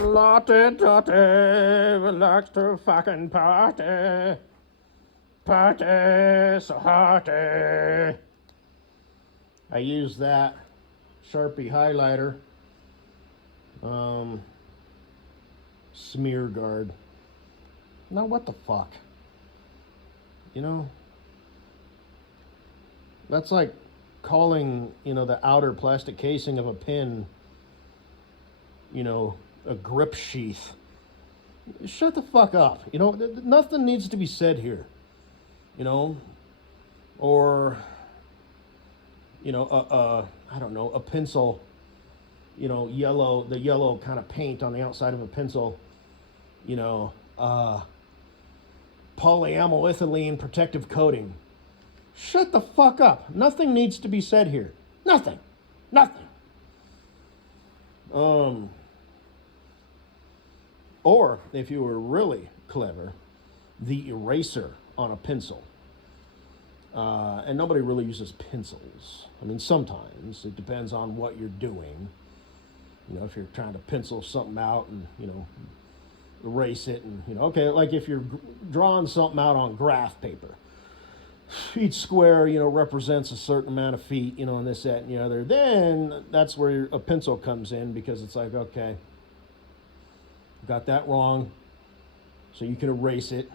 Lottie Dottie likes to fucking party. Party so hearty. I use that Sharpie highlighter. Smear guard. Now what the fuck? You know? That's like calling, the outer plastic casing of a pen, a grip sheath. Shut the fuck up. Nothing needs to be said here. Or, I don't know, a pencil, the yellow kind of paint on the outside of a pencil, polyamyethylene protective coating. Shut the fuck up. Nothing needs to be said here. Nothing. Or, if you were really clever, the eraser on a pencil. And nobody really uses pencils. I mean, sometimes. It depends on what you're doing. If you're trying to pencil something out and, erase it and, okay, like if you're drawing something out on graph paper. Each square, represents a certain amount of feet, and this, that, and the other. Then that's where a pencil comes in, because it's like, okay, got that wrong. So you can erase it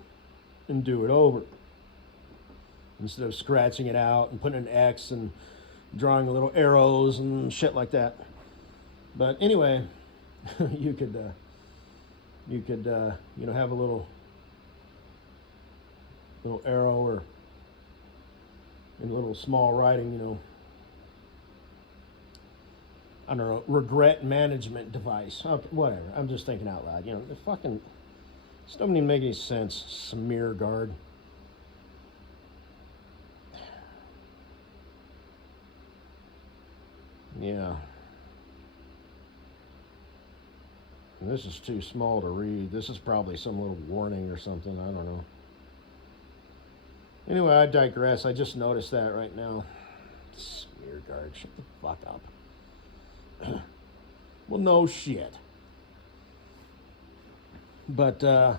and do it over. Instead of scratching it out and putting an X and drawing little arrows and shit like that. But anyway, you could have a little arrow, or in a little small writing, I don't know, regret management device. Okay, whatever. I'm just thinking out loud. The fucking, this doesn't even make any sense. Smear guard. Yeah. And this is too small to read. This is probably some little warning or something. I don't know. Anyway, I digress. I just noticed that right now. Smear guard. Shut the fuck up. Well, no shit. But, I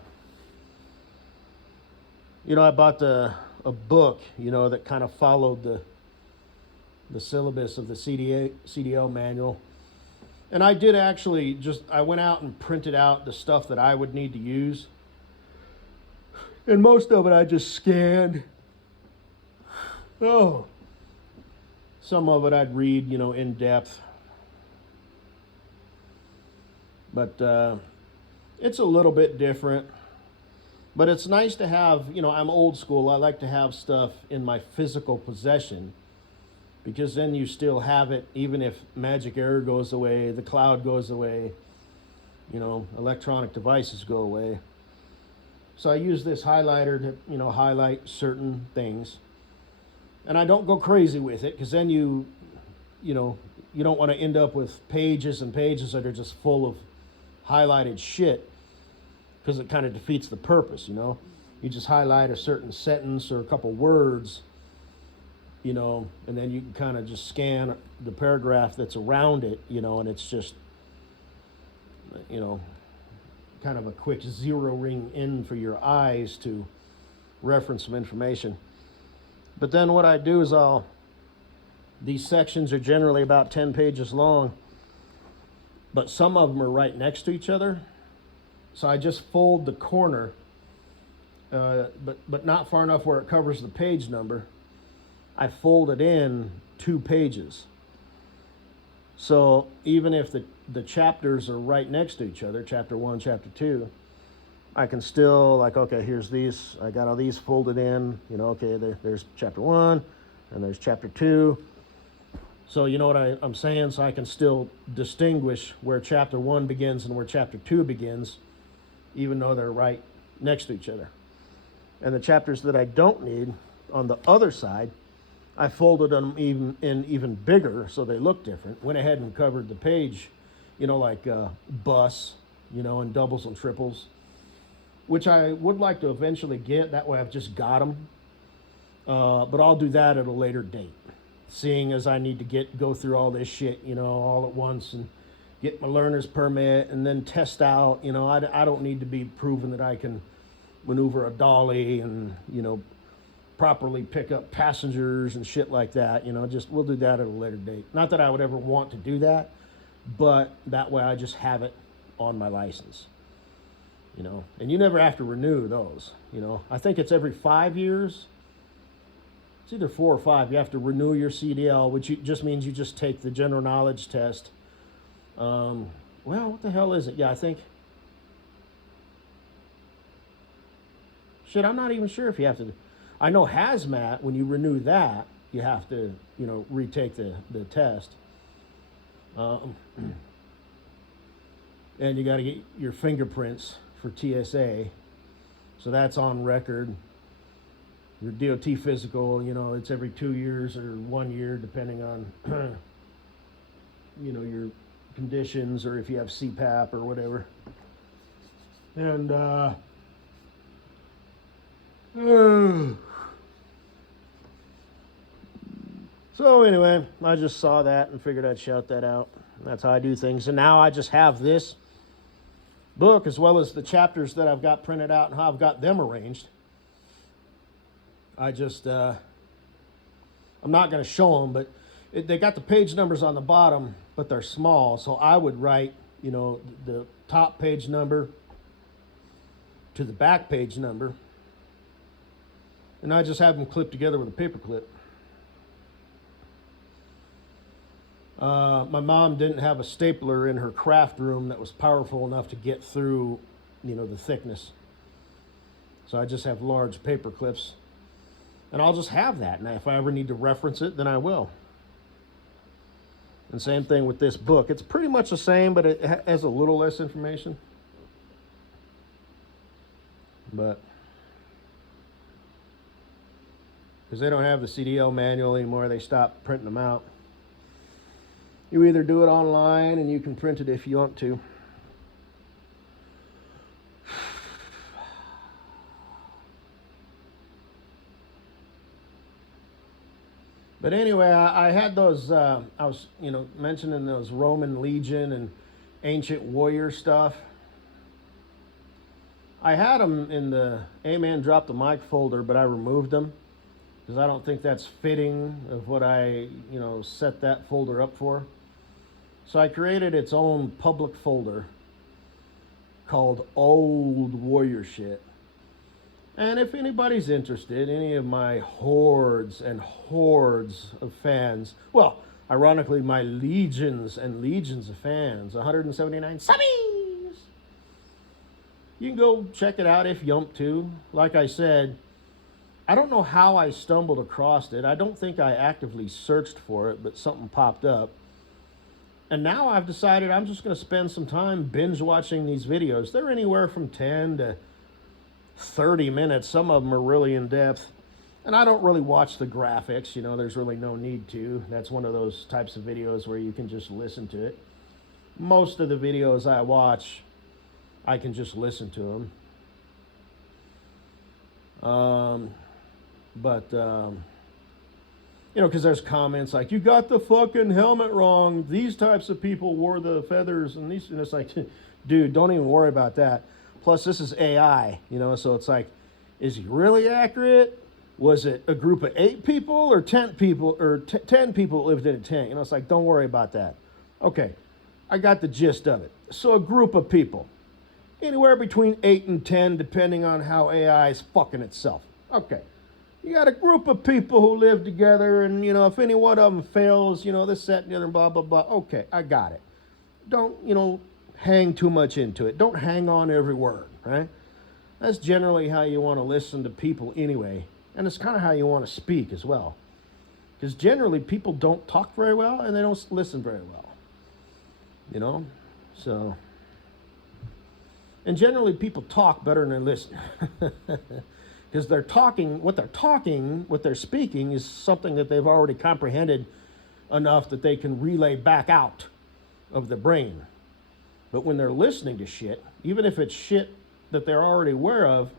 bought a book, that kind of followed the syllabus of the CDO manual. And I did actually I went out and printed out the stuff that I would need to use. And most of it I just scanned. Oh. Some of it I'd read, in depth. But it's a little bit different. But it's nice to have, I'm old school. I like to have stuff in my physical possession, because then you still have it, even if Magic Error goes away, the cloud goes away, electronic devices go away. So I use this highlighter to, highlight certain things. And I don't go crazy with it, because then you don't want to end up with pages and pages that are just full of highlighted shit, because it kind of defeats the purpose, You just highlight a certain sentence or a couple words, and then you can kind of just scan the paragraph that's around it, and it's just, kind of a quick zeroing in for your eyes to reference some information. But then what I do is these sections are generally about 10 pages long, but some of them are right next to each other. So I just fold the corner, but not far enough where it covers the page number. I fold it in 2 pages. So even if the chapters are right next to each other, chapter 1, chapter 2, I can still, okay, here's these, I got all these folded in, okay, there's chapter 1, and there's chapter 2. So you know what I'm saying? So I can still distinguish where chapter 1 begins and where chapter 2 begins, even though they're right next to each other. And the chapters that I don't need, on the other side, I folded them even bigger so they look different. Went ahead and covered the page, like bus, in doubles and triples, which I would like to eventually get. That way I've just got them. But I'll do that at a later date, seeing as I need to go through all this shit, all at once and get my learner's permit, and then test out. You know, I don't need to be proven that I can maneuver a dolly and, you know, properly pick up passengers and shit like that. You know, just we'll do that at a later date. Not that I would ever want to do that, but that way I just have it on my license. You know, and you never have to renew those. You know, I think it's every 5 years. It's either 4 or 5. You have to renew your CDL, which just means you just take the general knowledge test. Well, what the hell is it? Yeah, I think. Shit, I'm not even sure if you have to. I know hazmat, when you renew that, you have to, you know, retake the test. And you got to get your fingerprints for TSA. So that's on record. Your DOT physical, you know, it's every 2 years or 1 year, depending on, you know, your conditions or if you have CPAP or whatever. And, so anyway, I just saw that and figured I'd shout that out. That's how I do things. And now I just have this book as well as the chapters that I've got printed out and how I've got them arranged. I just, I'm not going to show them, but they got the page numbers on the bottom, but they're small. So I would write, you know, the top page number to the back page number. And I just have them clipped together with a paper clip. My mom didn't have a stapler in her craft room that was powerful enough to get through, you know, the thickness. So I just have large paper clips. And I'll just have that. And if I ever need to reference it, then I will. And same thing with this book. It's pretty much the same, but it has a little less information. But because they don't have the CDL manual anymore, they stopped printing them out. You either do it online and you can print it if you want to. But anyway, I had those, I was, you know, mentioning those Roman legion and ancient warrior stuff. I had them in the Amen Drop the Mic folder, but I removed them because I don't think that's fitting of what I, you know, set that folder up for. So I created its own public folder called Old Warrior Shit. And if anybody's interested, any of my hordes and hordes of fans, well, ironically, my legions and legions of fans, 179 subbies, you can go check it out if you want to. Like I said, I don't know how I stumbled across it. I don't think I actively searched for it, but something popped up. And now I've decided I'm just going to spend some time binge watching these videos. They're anywhere from 10 to 30 minutes. Some of them are really in depth. And I don't really watch the graphics. You know, there's really no need to. That's one of those types of videos where you can just listen to it. Most of the videos I watch, I can just listen to them. You know, because there's comments like, you got the fucking helmet wrong. These types of people wore the feathers and these, and it's like, dude, don't even worry about that. Plus, this is AI, you know, so it's like, is he really accurate? Was it a group of 8 people or 10 people or 10 people that lived in a tent? You know, it's like, don't worry about that. Okay, I got the gist of it. So a group of people, anywhere between 8 and 10, depending on how AI is fucking itself. Okay, you got a group of people who live together, and, you know, if any one of them fails, you know, this, that, and the other, blah, blah, blah. Okay, I got it. Don't, you know, hang too much into it. Don't hang on every word, right? That's generally how you want to listen to people anyway. And it's kind of how you want to speak as well. Because generally people don't talk very well and they don't listen very well. You know? So. And generally people talk better than they listen. Because they're talking, what they're speaking is something that they've already comprehended enough that they can relay back out of the brain. But when they're listening to shit, even if it's shit that they're already aware of,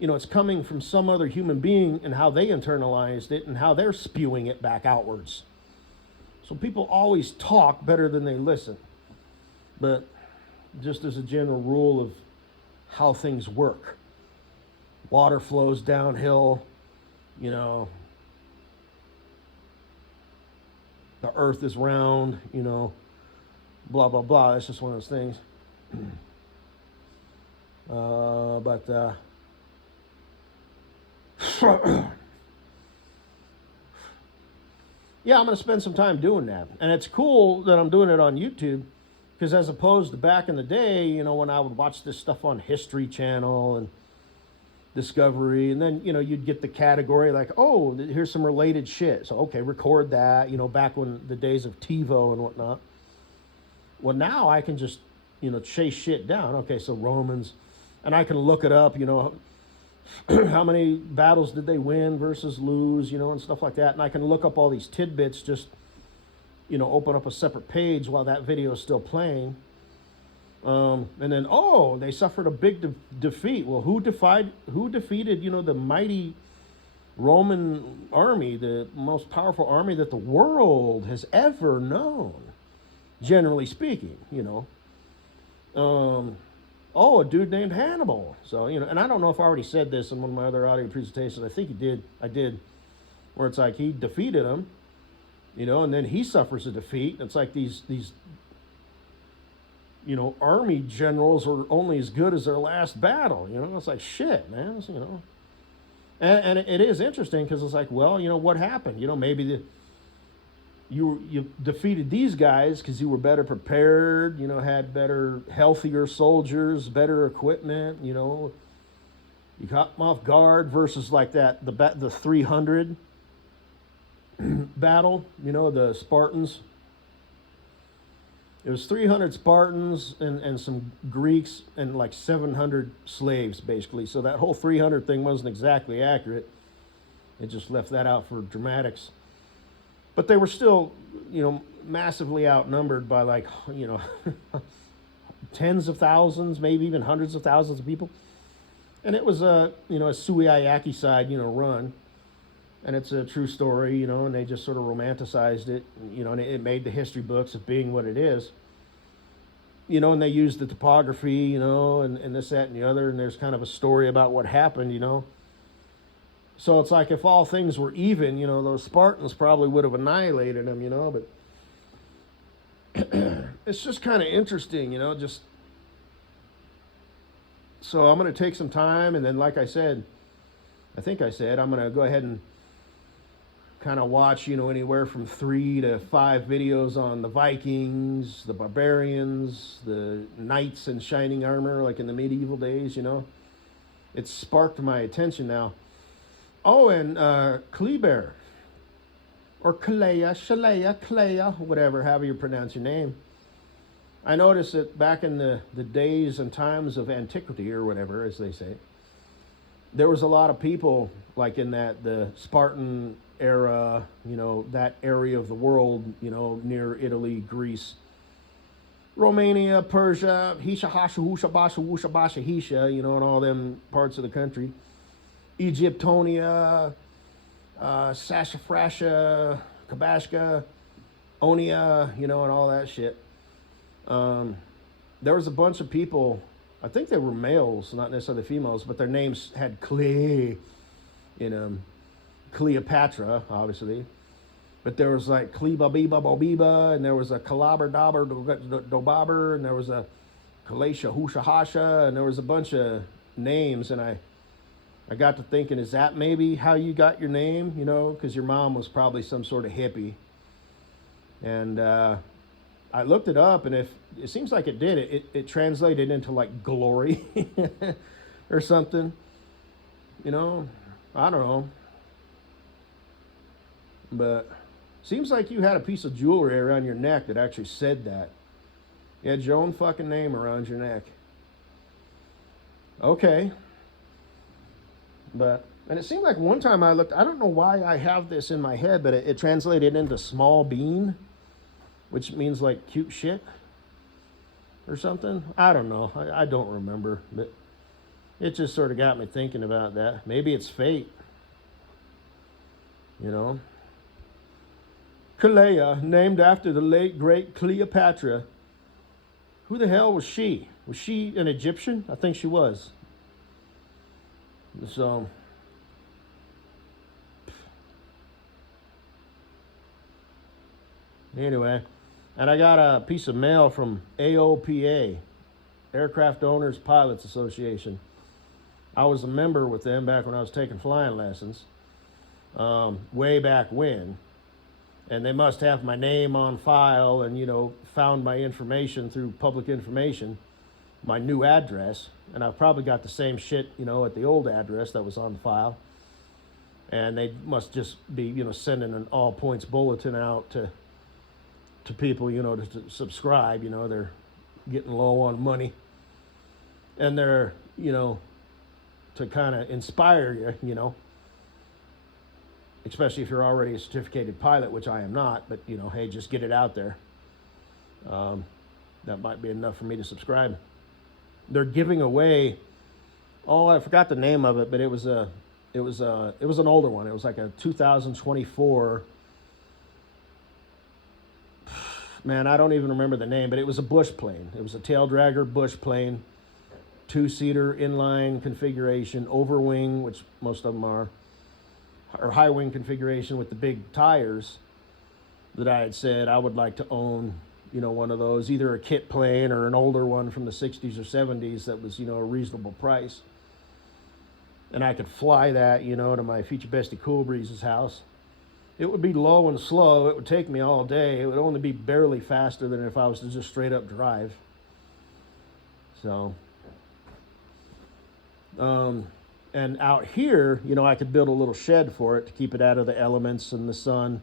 you know, it's coming from some other human being and how they internalized it and how they're spewing it back outwards. So people always talk better than they listen. But just as a general rule of how things work, water flows downhill, you know, the earth is round, you know, blah, blah, blah. That's just one of those things. But yeah, I'm going to spend some time doing that. And it's cool that I'm doing it on YouTube, because as opposed to back in the day, you know, when I would watch this stuff on History Channel and Discovery, and then, you know, you'd get the category like, oh, here's some related shit. So, okay, record that, you know, back when the days of TiVo and whatnot. Well, now I can just, you know, chase shit down. Okay, so Romans, and I can look it up, you know, how many battles did they win versus lose, you know, and stuff like that. And I can look up all these tidbits, just, you know, open up a separate page while that video is still playing. And then, oh, they suffered a big defeat. Well, who defeated, you know, the mighty Roman army, the most powerful army that the world has ever known, generally speaking, you know. Oh, a dude named Hannibal. So, you know, and I don't know if I already said this in one of my other audio presentations. I think I did, where it's like he defeated him, you know, and then he suffers a defeat. It's like these you know, army generals are only as good as their last battle. You know, it's like, shit, man. It's, you know, and it is interesting, because it's like, well, you know, what happened? You know, maybe you defeated these guys because you were better prepared, you know, had better, healthier soldiers, better equipment, you know. You caught them off guard versus like that, the 300 battle, you know, the Spartans. It was 300 Spartans and some Greeks and like 700 slaves, basically. So that whole 300 thing wasn't exactly accurate. It just left that out for dramatics. But they were still, you know, massively outnumbered by, like, you know, tens of thousands, maybe even hundreds of thousands of people. And it was a, you know, a Sui Ayaki side, you know, run. And it's a true story, you know, and they just sort of romanticized it, you know, and it made the history books of being what it is. You know, and they used the topography, you know, and this, that, and the other, and there's kind of a story about what happened, you know. So it's like, if all things were even, you know, those Spartans probably would have annihilated them, you know, but it's just kind of interesting, you know, just. So I'm going to take some time, and then, like I said, I'm going to go ahead and kind of watch, you know, anywhere from 3 to 5 videos on the Vikings, the barbarians, the knights in shining armor, like in the medieval days, you know. It's sparked my attention now. Oh, and Kleber, or Kalea, whatever, however you pronounce your name. I noticed that back in the days and times of antiquity, or whatever, as they say, there was a lot of people, like in the Spartan era, you know, that area of the world, you know, near Italy, Greece, Romania, Persia, Hisha, Hasha, Husha, Basha, Wusha, Basha, Hisha, you know, and all them parts of the country. Egyptonia, Sassafrasha, Kabashka, Onia, you know, and all that shit. There was a bunch of people, I think they were males, not necessarily females, but their names had Cle in them. Cleopatra, obviously. But there was like Klebabiba Bobiba, and there was a Kalaber Daber Dobaber, and there was a Kalasha Husha Hasha, and there was a bunch of names, and I got to thinking, is that maybe how you got your name? You know, because your mom was probably some sort of hippie. And I looked it up, and if it seems like it did, it translated into like glory or something. You know, I don't know. But seems like you had a piece of jewelry around your neck that actually said that. You had your own fucking name around your neck. Okay. But, and it seemed like one time I looked, I don't know why I have this in my head, but it translated into small bean, which means like cute shit or something. I don't know. I don't remember, but it just sort of got me thinking about that. Maybe it's fate, you know. Kalea, named after the late great Cleopatra, Who the hell was she? Was she an Egyptian? I think she was. So, anyway, and I got a piece of mail from AOPA, Aircraft Owners Pilots Association. I was a member with them back when I was taking flying lessons, way back when. And they must have my name on file and, found my information through public information, my new address. And I've probably got the same shit, at the old address that was on file. And they must just be, sending an all points bulletin out to people, to subscribe. They're getting low on money. And they're, to kind of inspire you, especially if you're already a certificated pilot, which I am not, but, hey, just get it out there. That might be enough for me to subscribe. They're giving away, I forgot the name of it, but it was an older one. It was like a 2024, man, I don't even remember the name, but it was a bush plane. It was a tail dragger bush plane, 2-seater inline configuration, overwing, which most of them are, or high wing configuration with the big tires, that I had said I would like to own, one of those, either a kit plane or an older one from the 60s or 70s that was, a reasonable price. And I could fly that, to my future bestie Cool Breeze's house. It would be low and slow. It would take me all day. It would only be barely faster than if I was to just straight up drive. So, and out here, I could build a little shed for it to keep it out of the elements and the sun.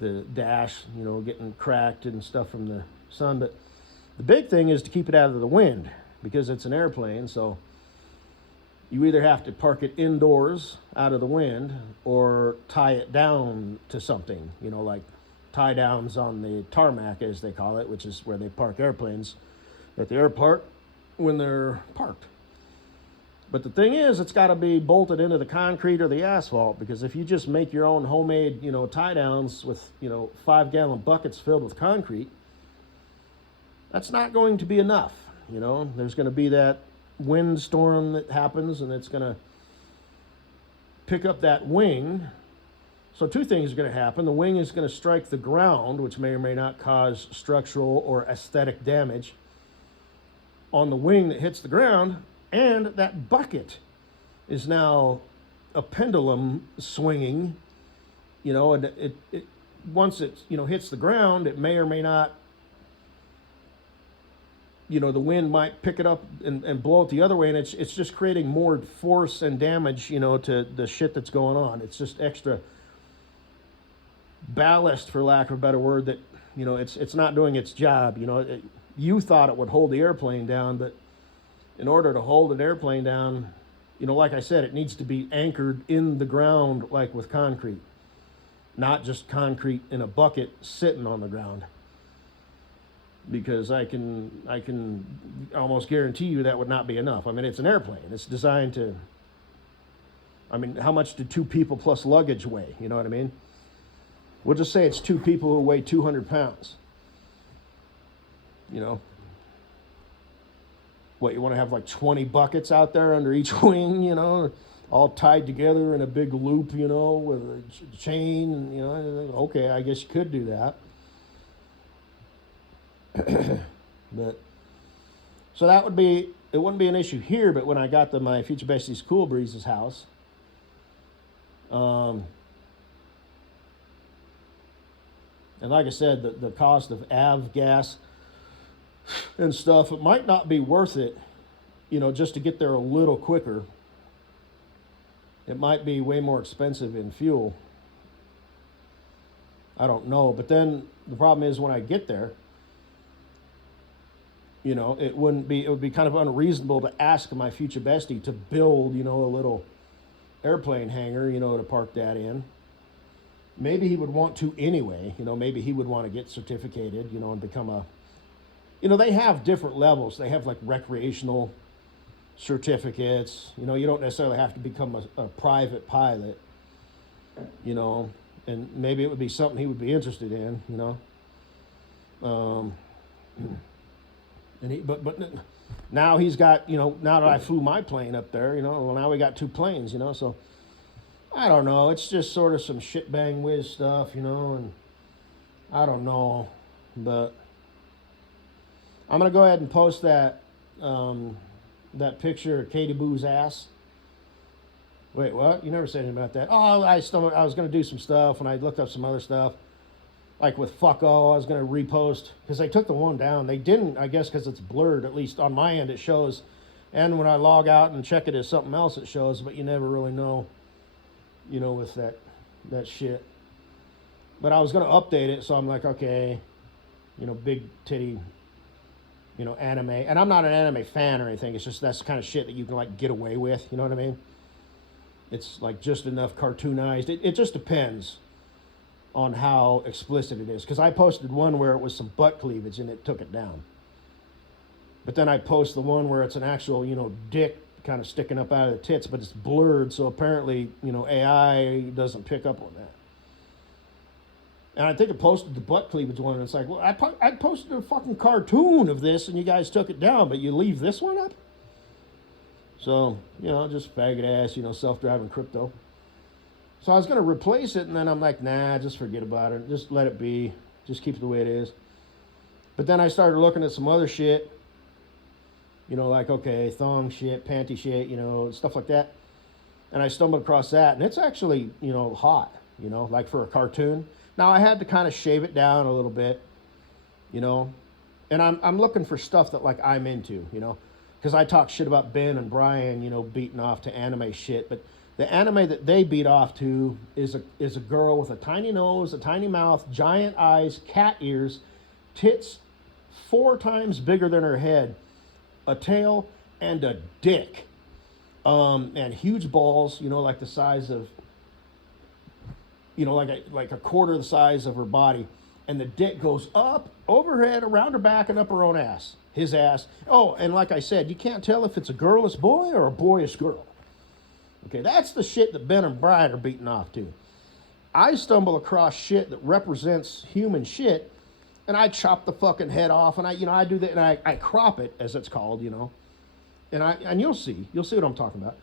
The dash, getting cracked and stuff from the sun. But the big thing is to keep it out of the wind, because it's an airplane. So you either have to park it indoors out of the wind or tie it down to something, like tie downs on the tarmac, as they call it, which is where they park airplanes at the airport when they're parked. But the thing is, it's got to be bolted into the concrete or the asphalt, because if you just make your own homemade, tie downs with, 5-gallon buckets filled with concrete, that's not going to be enough. There's going to be that windstorm that happens, and it's going to pick up that wing. So two things are going to happen. The wing is going to strike the ground, which may or may not cause structural or aesthetic damage on the wing that hits the ground. And that bucket is now a pendulum swinging, and it once it, hits the ground, it may or may not, the wind might pick it up and blow it the other way, and it's just creating more force and damage, to the shit that's going on. It's just extra ballast, for lack of a better word, that, it's not doing its job. You thought it would hold the airplane down, but in order to hold an airplane down, like I said, it needs to be anchored in the ground, like with concrete, not just concrete in a bucket sitting on the ground. Because I can almost guarantee you that would not be enough. I mean, it's an airplane. It's designed to, how much do 2 people plus luggage weigh? You know what I mean? We'll just say it's 2 people who weigh 200 pounds. What, you want to have like 20 buckets out there under each wing, all tied together in a big loop, with a chain, and, okay, I guess you could do that. But, so that would be, it wouldn't be an issue here, but when I got to my future bestie's Cool Breeze's house, and like I said, the cost of av gas and stuff, it might not be worth it, just to get there a little quicker. It might be way more expensive in fuel. I don't know. But then the problem is when I get there, it would be kind of unreasonable to ask my future bestie to build, a little airplane hangar, to park that in. Maybe he would want to anyway, maybe he would want to get certificated, and become a, they have different levels. They have like recreational certificates. You don't necessarily have to become a private pilot, and maybe it would be something he would be interested in, And but now he's got, now that I flew my plane up there, well, now we got two planes, so I don't know. It's just sort of some shit bang whiz stuff, and I don't know, but I'm gonna go ahead and post that picture of Katie Boo's ass. Wait, what? You never said anything about that. Oh, I was gonna do some stuff, and I looked up some other stuff, like with fuck all. I was gonna repost because they took the one down. They didn't, I guess, because it's blurred. At least on my end, it shows, and when I log out and check it as something else, it shows. But you never really know, with that shit. But I was gonna update it, so I'm like, okay, big titty, anime. And I'm not an anime fan or anything. It's just that's the kind of shit that you can like get away with. You know what I mean? It's like just enough cartoonized. It just depends on how explicit it is. Because I posted one where it was some butt cleavage and it took it down. But then I post the one where it's an actual, dick kind of sticking up out of the tits, but it's blurred. So apparently, AI doesn't pick up on that. And I think I posted the butt cleavage one, and it's like, well, I posted a fucking cartoon of this, and you guys took it down, but you leave this one up? So, just faggot ass, self-driving crypto. So I was going to replace it, and then I'm like, nah, just forget about it. Just let it be. Just keep it the way it is. But then I started looking at some other shit, like, okay, thong shit, panty shit, stuff like that. And I stumbled across that, and it's actually, hot, like for a cartoon. Now, I had to kind of shave it down a little bit, and I'm looking for stuff that, like, I'm into, because I talk shit about Ben and Brian, beating off to anime shit, but the anime that they beat off to is a girl with a tiny nose, a tiny mouth, giant eyes, cat ears, tits 4 times bigger than her head, a tail, and a dick, and huge balls, like the size of, like a quarter the size of her body, and the dick goes up over her head, around her back, and up her own ass, his ass. Oh, and like I said, you can't tell if it's a girlish boy or a boyish girl. Okay, that's the shit that Ben and Brian are beating off to. I stumble across shit that represents human shit, and I chop the fucking head off, and I do that, and I crop it, as it's called, and you'll see what I'm talking about.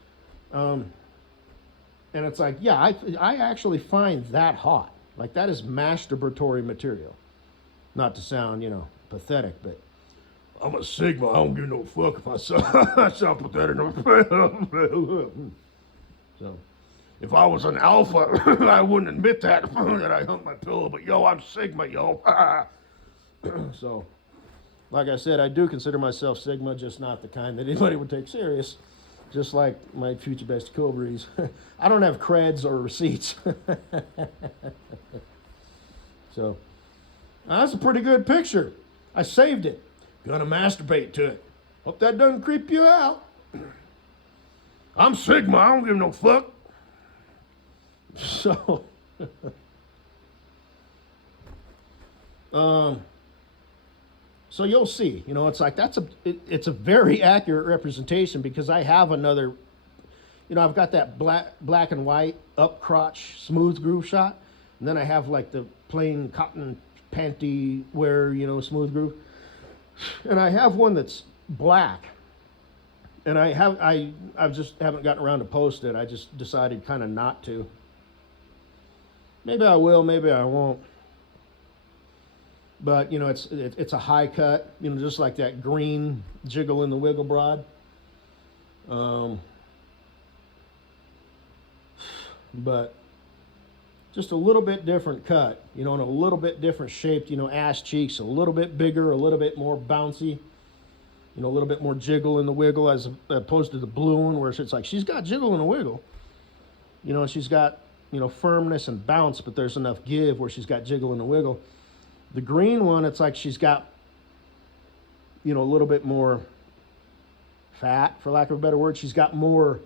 And it's like, yeah, I actually find that hot. Like, that is masturbatory material. Not to sound, pathetic, but I'm a Sigma. I don't give no fuck if I sound pathetic. So, if I was an alpha, I wouldn't admit that I hung my pillow. But, yo, I'm Sigma, yo. So, like I said, I do consider myself Sigma, just not the kind that anybody would take serious. Just like my future bestie Cobras. I don't have creds or receipts. So, that's a pretty good picture. I saved it. Gonna masturbate to it. Hope that doesn't creep you out. I'm Sigma. I don't give no fuck. So, so you'll see, it's like it's a very accurate representation, because I have another, I've got that black and white up crotch smooth groove shot, and then I have like the plain cotton panty wear, smooth groove, and I have one that's black, and I just haven't gotten around to post it. I just decided kind of not to. Maybe I will, maybe I won't. But, it's a high cut, just like that green Jiggle in the Wiggle broad. But just a little bit different cut, and a little bit different shaped, ass cheeks, a little bit bigger, a little bit more bouncy, a little bit more Jiggle in the Wiggle, as opposed to the blue one, where it's like, she's got Jiggle in the Wiggle. She's got, firmness and bounce, but there's enough give where she's got Jiggle in the Wiggle. The green one, it's like she's got, a little bit more fat, for lack of a better word. She's got more,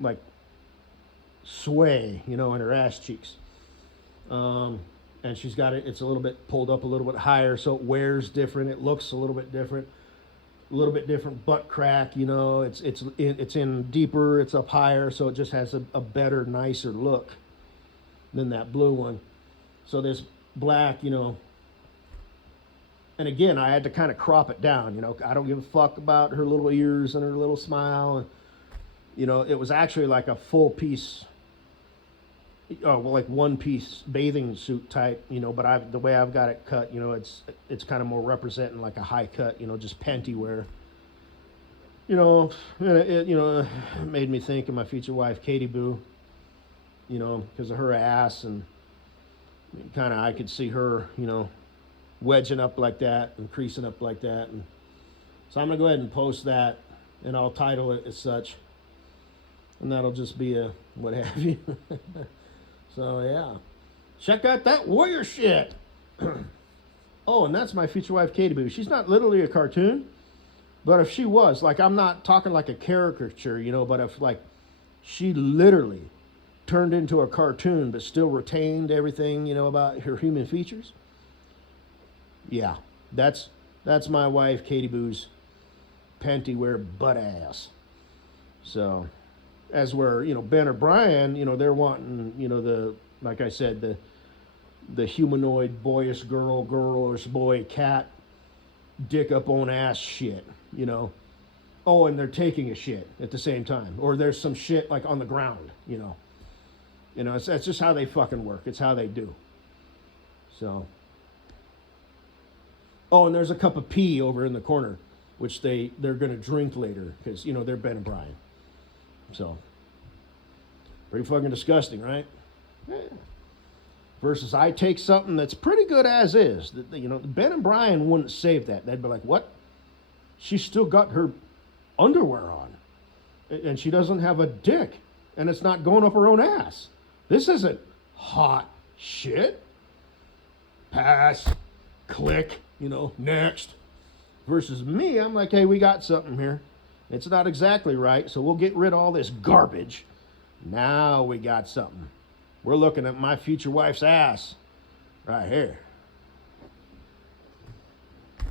like, sway, in her ass cheeks. And she's got it's a little bit pulled up a little bit higher, so it wears different. It looks a little bit different. A little bit different butt crack, it's in deeper, it's up higher, so it just has a better, nicer look than that blue one. So this black, And again, I had to kind of crop it down. I don't give a fuck about her little ears and her little smile. And, it was actually like a full piece, like one piece bathing suit type, but the way I've got it cut, it's kind of more representing like a high cut, just panty wear. And it made me think of my future wife, Katie Boo, because of her ass, and kind of I could see her, wedging up like that and creasing up like that. And so I'm going to go ahead and post that, and I'll title it as such. And that'll just be a what have you. So, yeah. Check out that warrior shit. Oh, and that's my future wife, Katie Boo. She's not literally a cartoon, but if she was, like, I'm not talking like a caricature, but if, like, she literally turned into a cartoon but still retained everything, about her human features, yeah, that's my wife, Katie Boo's panty wear butt ass. So, as where, Ben or Brian, they're wanting, like I said, the humanoid boyish girlish boy, cat, dick up on ass shit, Oh, and they're taking a shit at the same time. Or there's some shit like on the ground, that's just how they fucking work. It's how they do. So. Oh, and there's a cup of pee over in the corner, which they're going to drink later because, they're Ben and Brian. So, pretty fucking disgusting, right? Yeah. Versus I take something that's pretty good as is. Ben and Brian wouldn't save that. They'd be like, what? She's still got her underwear on. And she doesn't have a dick. And it's not going up her own ass. This isn't hot shit. Pass. Click. Next. Versus me, I'm like, hey, we got something here. It's not exactly right, so we'll get rid of all this garbage. Now we got something. We're looking at my future wife's ass right here.